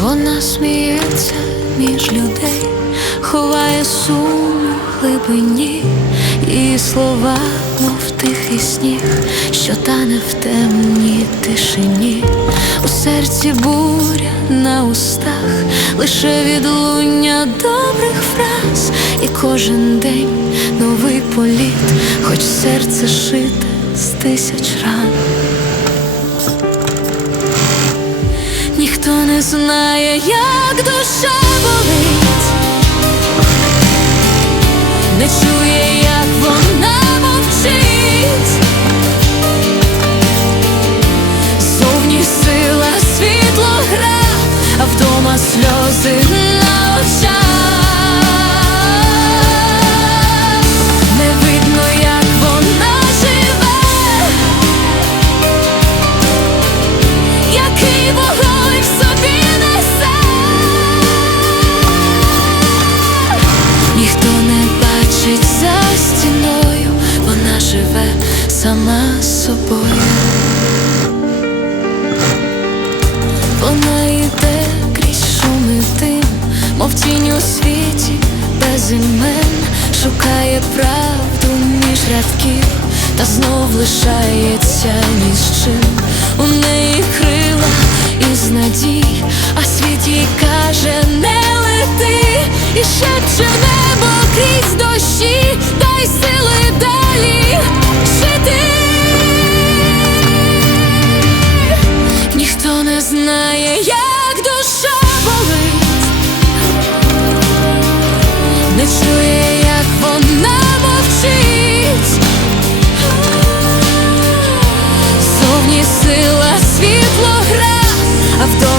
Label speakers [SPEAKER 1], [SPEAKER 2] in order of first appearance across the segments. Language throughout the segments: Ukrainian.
[SPEAKER 1] Вона сміється між людей, ховає сум у глибині, її слова, мов тихий сніг, що тане в темній тишині, у серці буря на устах, лише відлуння добрих фраз, і кожен день новий політ, хоч серце шите з тисяч ран. Знає, як душа болить, не чує, як вона мовчить. Зовні сила, світло гра, а вдома сльози сама собою. Вона йде крізь шум і дим, мов тінь у світі без імен, шукає правду між рядків, та знов лишається ні з чим. У неї крила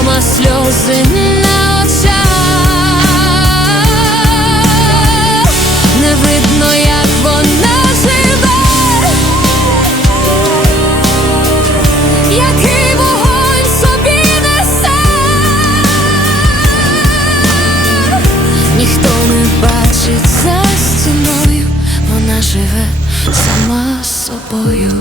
[SPEAKER 1] вдома сльози на очах. Не видно, як вона живе. Який вогонь собі несе, ніхто не бачить за стіною, вона живе сама собою.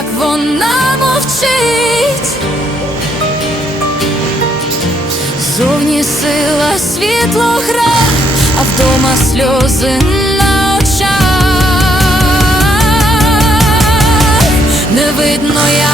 [SPEAKER 1] як вона мовчить, зовні сила світло гра, а вдома сльози на очах, не видно я.